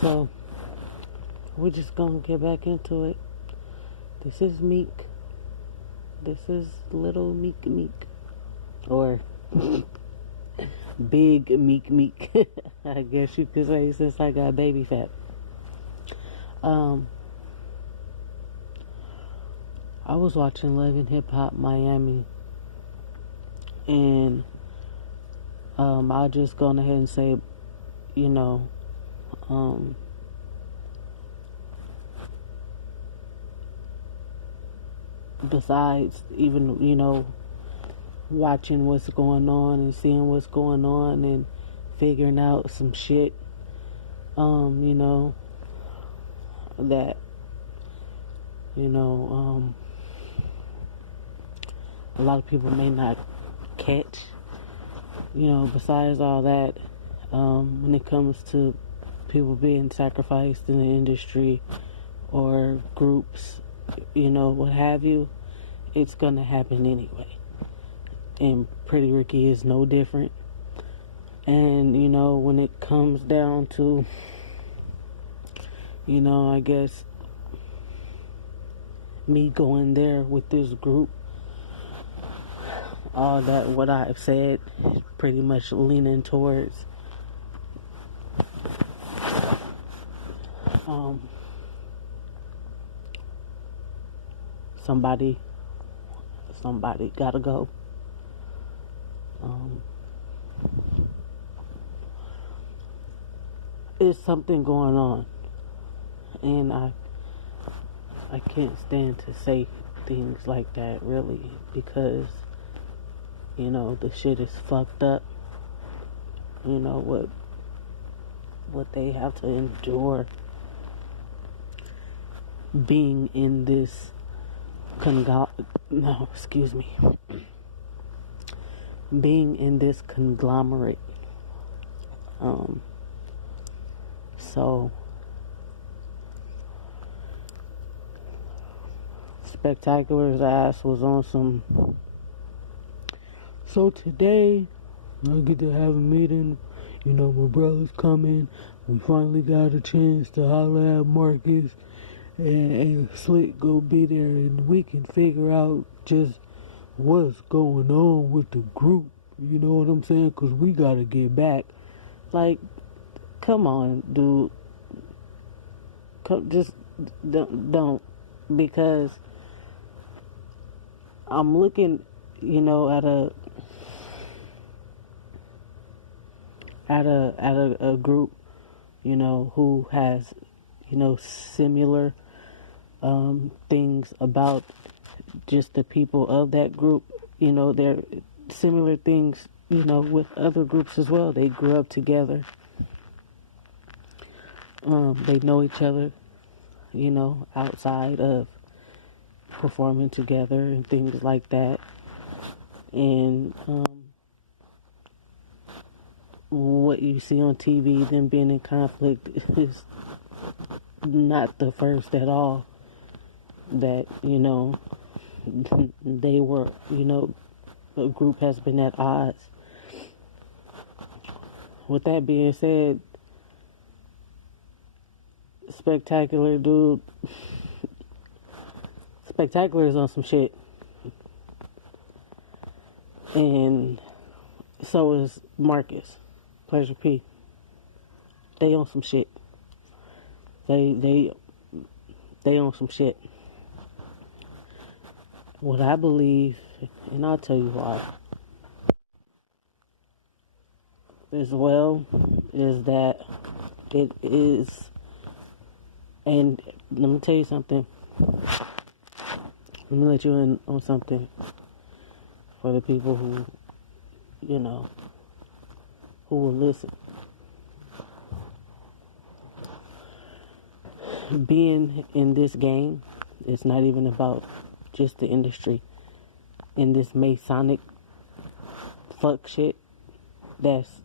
So we're just gonna get back into it. This is Meek. This is little Meek. Or big Meek. I guess you could say, since I got baby fat. I was watching Love and Hip Hop Miami, and I'll just go ahead and say, you know, besides even, watching what's going on and seeing what's going on and figuring out some shit, that, a lot of people may not catch, besides all that, when it comes to people being sacrificed in the industry or groups, what have you, it's gonna happen anyway. And Pretty Rickey is no different. And, when it comes down to, I guess, me going there with this group, all that, what I've said, is pretty much leaning towards somebody gotta go. There's something going on, and I can't stand to say things like that, really, because the shit is fucked up. What they have to endure being in this being in this conglomerate. So Spectacular's ass was on some. So today I get to have a meeting. My brother's coming. We finally got a chance to holler at Marcus, and Slick go be there, and we can figure out just what's going on with the group. You know what I'm saying? Because we got to get back. Like, come on, dude. Just don't. Because I'm looking, at a group, who has, similar things about just the people of that group. They're similar things, with other groups as well. They grew up together. They know each other, outside of performing together and things like that. And what you see on TV, them being in conflict, is not the first at all that, they were, a group has been at odds. With that being said, Spectacular is on some shit. And so is Marcus. Pleasure P. They on some shit. They on some shit. What I believe, and I'll tell you why, as well, is that it is, and let me tell you something. Let me let you in on something for the people who, who will listen. Being in this game, it's not even about just the industry. In this Masonic fuck shit that's,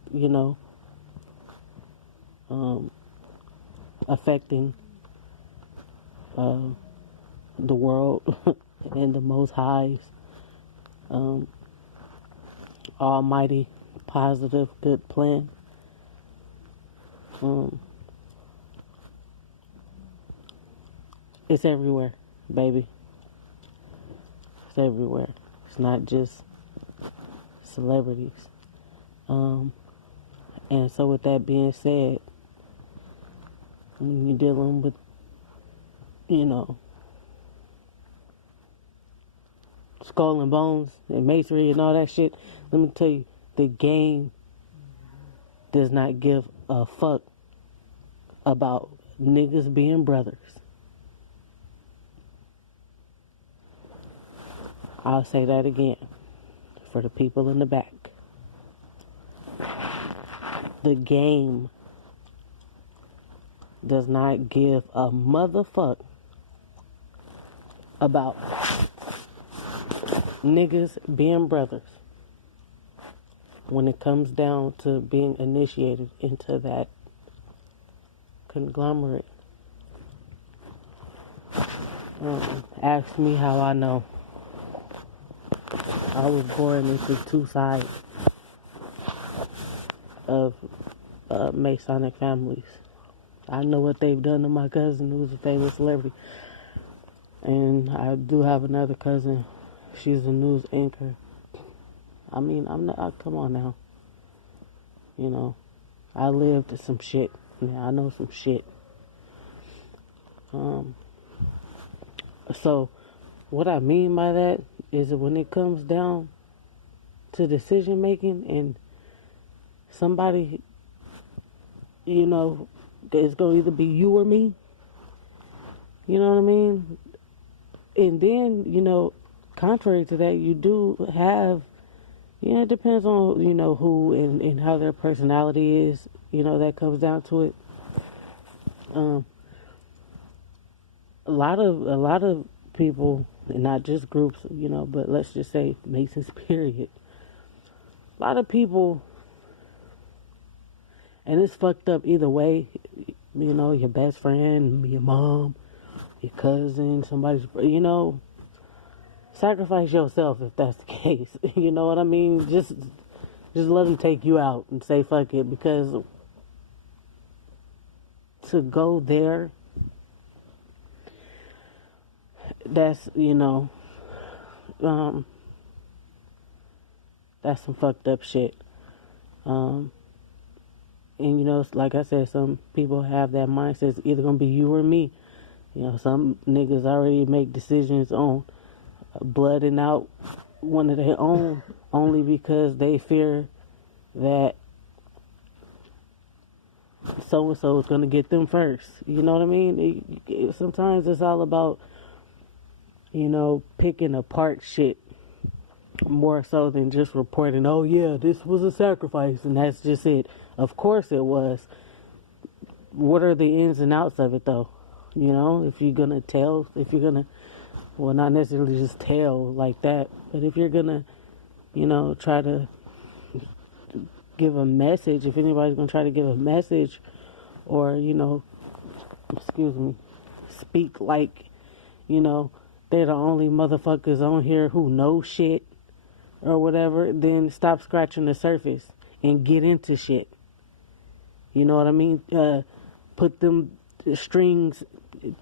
affecting the world and the Most High's almighty, positive, good plan. It's everywhere, baby. It's everywhere. It's not just celebrities. And so with that being said, when you're dealing with, you know, skull and bones and masonry and all that shit, let me tell you, the game does not give a fuck about niggas being brothers. I'll say that again for the people in the back. The game does not give a motherfuck about niggas being brothers when it comes down to being initiated into that conglomerate. Ask me how I know. I was born into two sides of Masonic families. I know what they've done to my cousin who's a famous celebrity. And I do have another cousin. She's a news anchor. I mean, come on now. You know, I lived some shit. Yeah, I know some shit. So, what I mean by that is that when it comes down to decision making and somebody, you know, it's going to either be you or me. You know what I mean? And then, you know, contrary to that, you do have, you know, it depends on, you know, who and how their personality is. You know, that comes down to it. A lot of people, and not just groups, you know, but let's just say Masons, period. A lot of people, and it's fucked up either way, you know, your best friend, your mom, your cousin, somebody's, you know, sacrifice yourself if that's the case. You know what I mean? Just let them take you out and say fuck it, because to go there, that's, you know, that's some fucked up shit. And you know, like I said, some people have that mindset, it's either gonna be you or me. You know, some niggas already make decisions on blooding out one of their own only because they fear that so-and-so is going to get them first. You know what I mean? Sometimes it's all about, you know, picking apart shit more so than just reporting, oh yeah, this was a sacrifice and that's just it. Of course it was. What are the ins and outs of it though? You know, if you're going to tell, well, not necessarily just tell like that, but if you're going to, you know, try to give a message, if anybody's going to try to give a message or, you know, speak like, you know, they're the only motherfuckers on here who know shit or whatever, then stop scratching the surface and get into shit. You know what I mean? Put them strings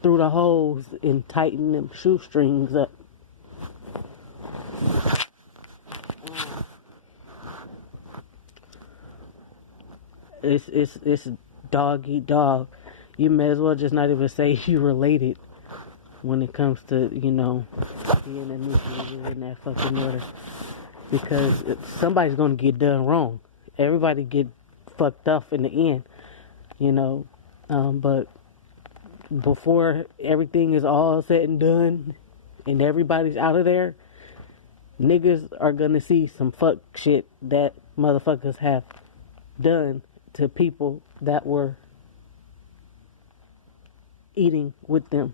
through the holes and tighten them shoestrings up. It's dog eat dog. You may as well just not even say you related when it comes to, you know, being initiated in that fucking order, because somebody's gonna get done wrong. Everybody get fucked up in the end, you know. But before everything is all said and done and everybody's out of there, niggas are gonna see some fuck shit that motherfuckers have done to people that were eating with them,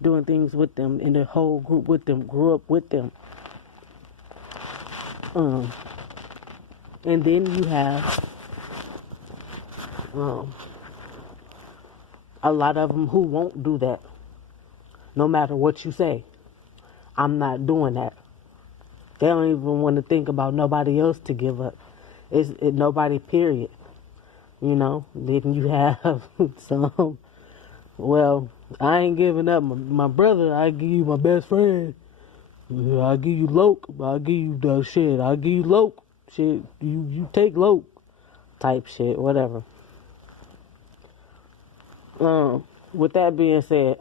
doing things with them, in the whole group with them, grew up with them. And then you have a lot of them who won't do that, no matter what you say. I'm not doing that. They don't even want to think about nobody else to give up. It's nobody, period. You know, then you have some, well, I ain't giving up my brother. I give you my best friend. I'll give you Loke. I'll give you the shit. I'll give you Loke. Shit, you take Loke. Type shit, whatever. With that being said,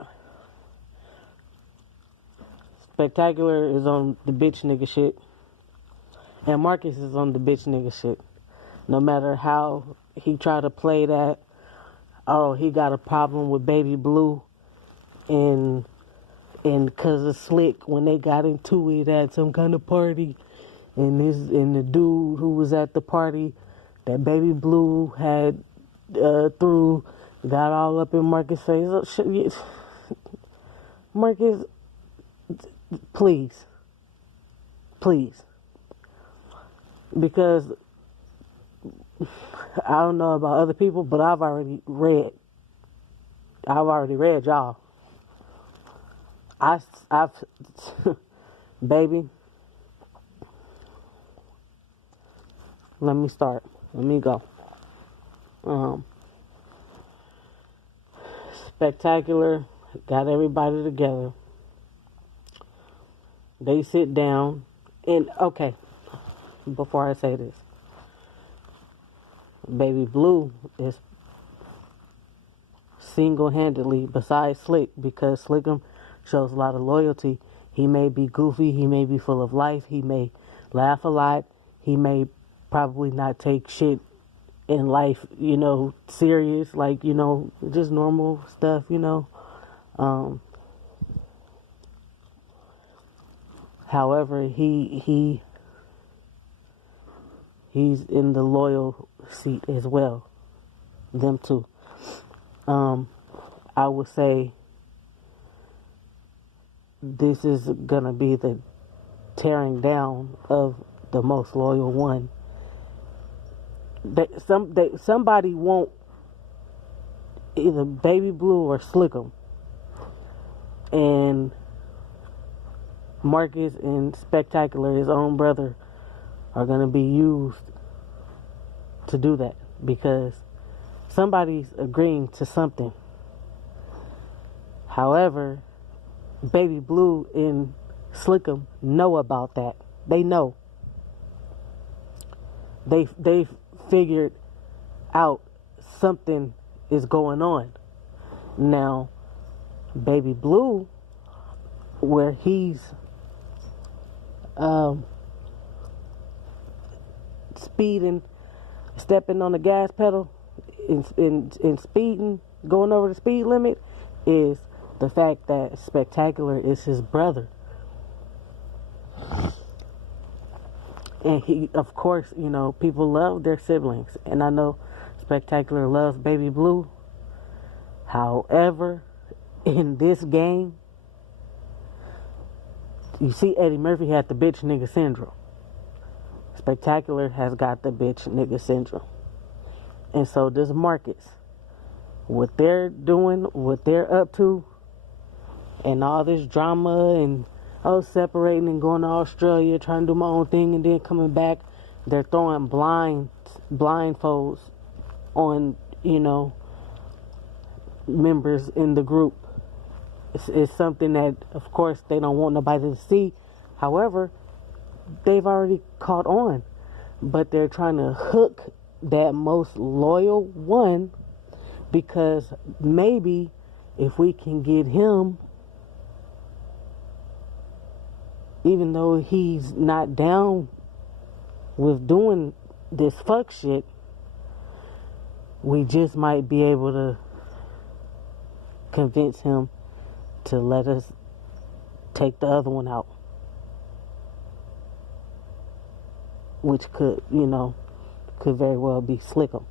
Spectacular is on the bitch nigga shit. And Marcus is on the bitch nigga shit. No matter how he try to play that, oh, he got a problem with Baby Blue and cause of Slick when they got into it at some kind of party, and the dude who was at the party that Baby Blue had threw got all up in Marcus' face. Oh, shit. Marcus, please, because I don't know about other people, but I've already read y'all. I've baby, let me start. Let me go. Spectacular got everybody together. They sit down and, okay, before I say this, Baby Blue is single-handedly beside Slick, because Slickum shows a lot of loyalty. He may be goofy, he may be full of life, he may laugh a lot, he may probably not take shit in life, serious, like, just normal stuff, however, he's in the loyal seat as well. Them two. I would say this is gonna be the tearing down of the most loyal one. Somebody won't, either Baby Blue or Slickum, and Marcus and Spectacular, his own brother, are gonna be used to do that, because somebody's agreeing to something. However, Baby Blue and Slickum know about that. They know. They've figured out something is going on. Now, Baby Blue, where he's speeding, stepping on the gas pedal, in speeding, going over the speed limit, is the fact that Spectacular is his brother. And he, of course, people love their siblings. And I know Spectacular loves Baby Blue. However, in this game, you see Eddie Murphy had the bitch nigga syndrome. Spectacular has got the bitch nigga syndrome. And so does Marcus. What they're doing, what they're up to, and all this drama and separating and going to Australia, trying to do my own thing, and then coming back, they're throwing blindfolds on, members in the group. It's something that, of course, they don't want nobody to see. However, they've already caught on, but they're trying to hook that most loyal one, because maybe if we can get him, even though he's not down with doing this fuck shit, we just might be able to convince him to let us take the other one out. Which could very well be Slickum.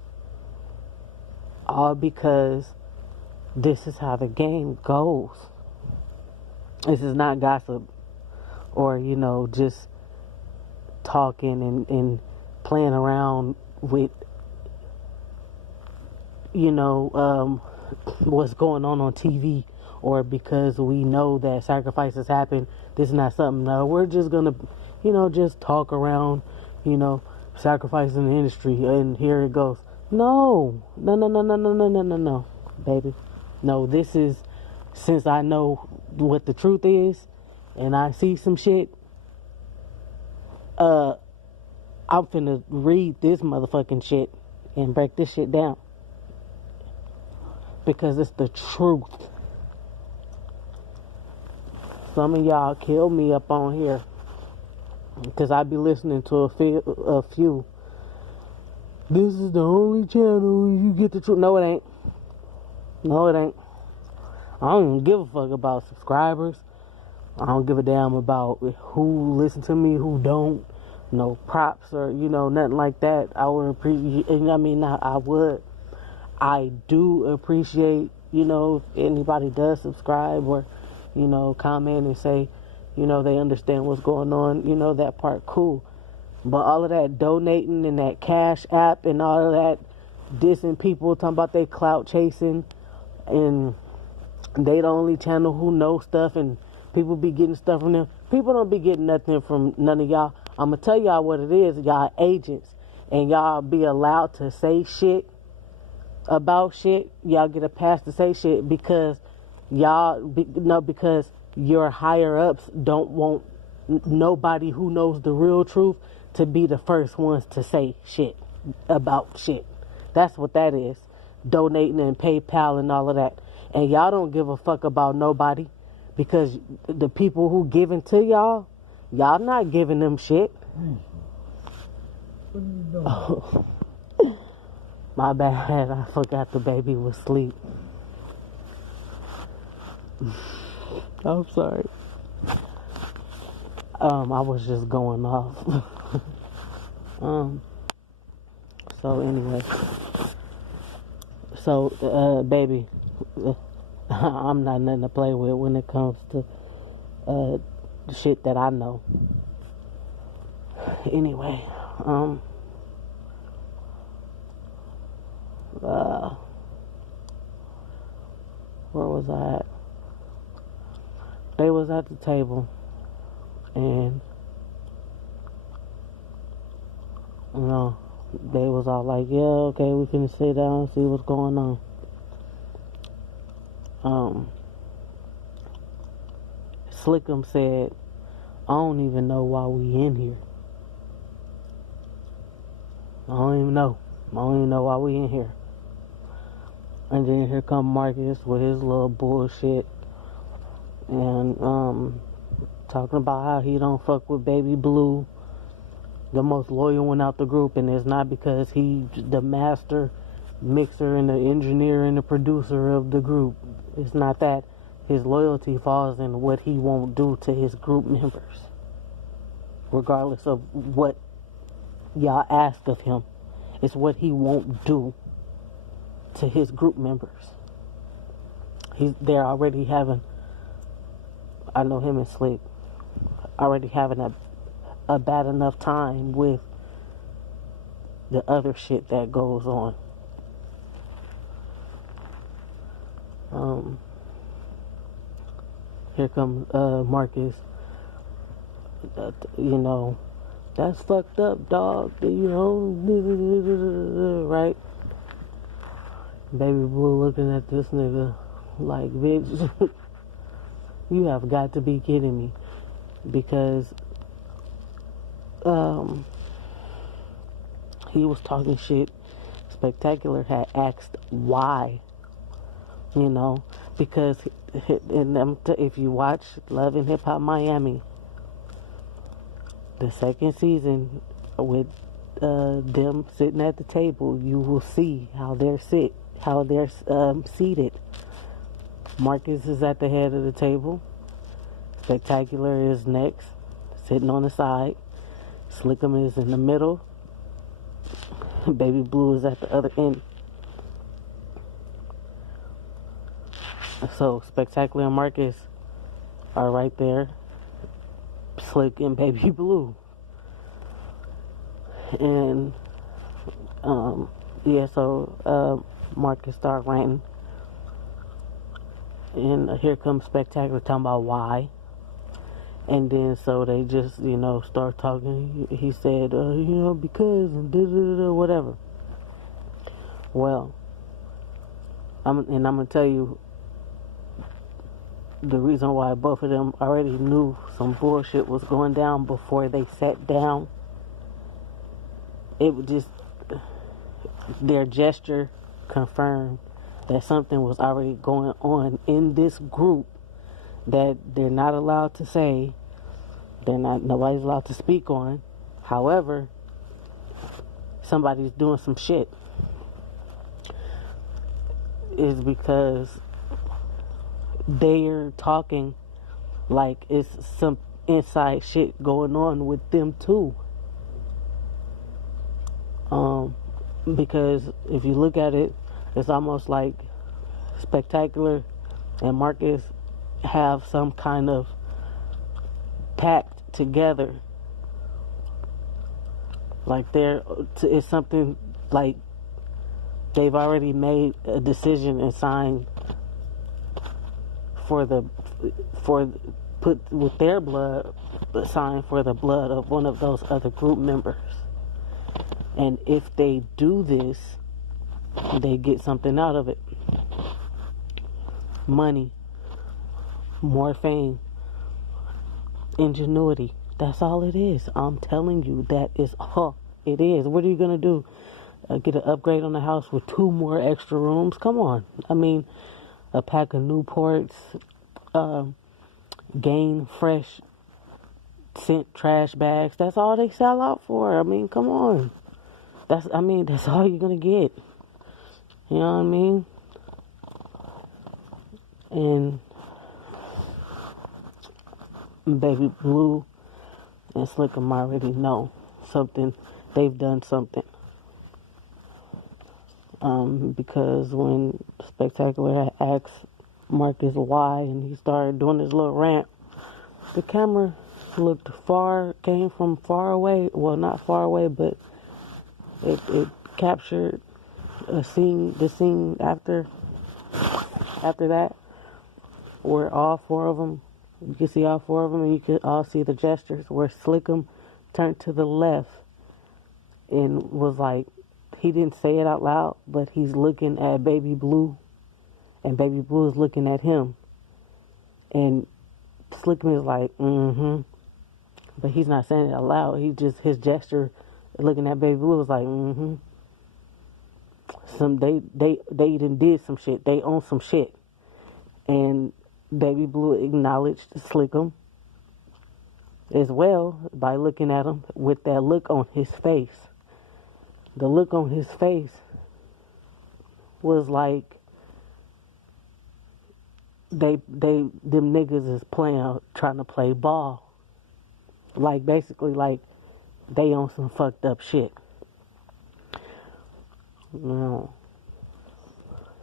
All because this is how the game goes. This is not gossip or, just talking and playing around with, what's going on TV, or because we know that sacrifices happen. This is not something, no, we're just going to, just talk around, sacrifice in the industry, and here it goes. No, baby. No, this is since I know what the truth is and I see some shit, I'm finna read this motherfucking shit and break this shit down. Because it's the truth. Some of y'all kill me up on here. Because I be listening to a few. This is the only channel you get the truth. No, it ain't. No, it ain't. I don't even give a fuck about subscribers. I don't give a damn about who listen to me, who don't. No props or, nothing like that. I would appreciate, I would. I do appreciate, if anybody does subscribe or, comment and say, they understand what's going on, that part, cool. But all of that donating and that Cash App and all of that dissing people, talking about they clout chasing and they the only channel who know stuff and people be getting stuff from them. People don't be getting nothing from none of y'all. I'm going to tell y'all what it is. Y'all agents and y'all be allowed to say shit about shit. Y'all get a pass to say shit because because your higher ups don't want nobody who knows the real truth to be the first ones to say shit about shit. That's what that is. Donating and PayPal and all of that. And y'all don't give a fuck about nobody because the people who giving to y'all not giving them shit. What are you doing? Oh. My bad, I forgot the baby was asleep. I'm sorry. I was just going off. So anyway. So, baby, I'm not nothing to play with when it comes to shit that I know. Anyway, where was I at? They was at the table and they was all like, yeah, okay, we can sit down and see what's going on. Slickum said, I don't even know why we in here. I don't even know why we in here. And then here come Marcus with his little bullshit and talking about how he don't fuck with Baby Blue, the most loyal one out the group, and it's not because he's the master mixer and the engineer and the producer of the group. It's not that. His loyalty falls in what he won't do to his group members, regardless of what y'all ask of him. It's what he won't do to his group members. They're already having, I know him and Slick, already having a bad enough time with the other shit that goes on. Here comes Marcus. That's fucked up, dog. Right? Baby Blue looking at this nigga like, bitch, you have got to be kidding me. Because he was talking shit. Spectacular had asked why. Because if you watch Love and Hip Hop Miami, the second season with them sitting at the table, you will see how they're seated. Marcus is at the head of the table. Spectacular is next, sitting on the side. Slickum is in the middle. Baby Blue is at the other end. So Spectacular and Marcus are right there. Slick and Baby Blue. And so Marcus started ranting. And here comes Spectacular talking about why. And then so they just, start talking. He said, because and whatever. Well, I'm going to tell you the reason why both of them already knew some bullshit was going down before they sat down, it was just their gesture confirmed that something was already going on in this group that they're not allowed to say, nobody's allowed to speak on. However, somebody's doing some shit. Is because they're talking like it's some inside shit going on with them too. Because if you look at it, it's almost like Spectacular and Marcus have some kind of pact together. Like it's something like they've already made a decision and signed put with their blood, signed for the blood of one of those other group members. And if they do this, they get something out of it. Money, more fame, ingenuity. That's all it is. I'm telling you, that is all it is. What are you gonna do? Get an upgrade on the house with 2 more extra rooms? Come on. I mean, a pack of Newports, Gain fresh scent trash bags. That's all they sell out for. I mean, come on. That's all you're gonna get. You know what I mean? And Baby Blue and Slickum already know something. They've done something. Because when Spectacular asked Marcus why, and he started doing his little rant, the camera came from far away. Well, not far away, but it captured the scene after that, where all 4 of them, you can see all 4 of them, and you can all see the gestures where Slickum turned to the left and was like, he didn't say it out loud, but he's looking at Baby Blue, and Baby Blue is looking at him, and Slickum is like, but he's not saying it out loud. His gesture, looking at Baby Blue, was like, They done did some shit. They own some shit, and Baby Blue acknowledged Slickum as well by looking at him with that look on his face. The look on his face was like them niggas is trying to play ball. Like, basically, like they on some fucked up shit. Now,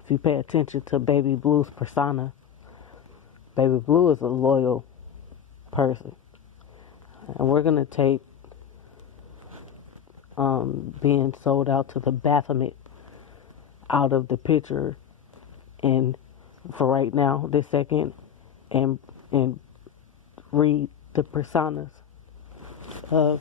if you pay attention to Baby Blue's persona, Baby Blue is a loyal person. And we're going to take being sold out to the Baphomet out of the picture, and for right now, this second, and read the personas of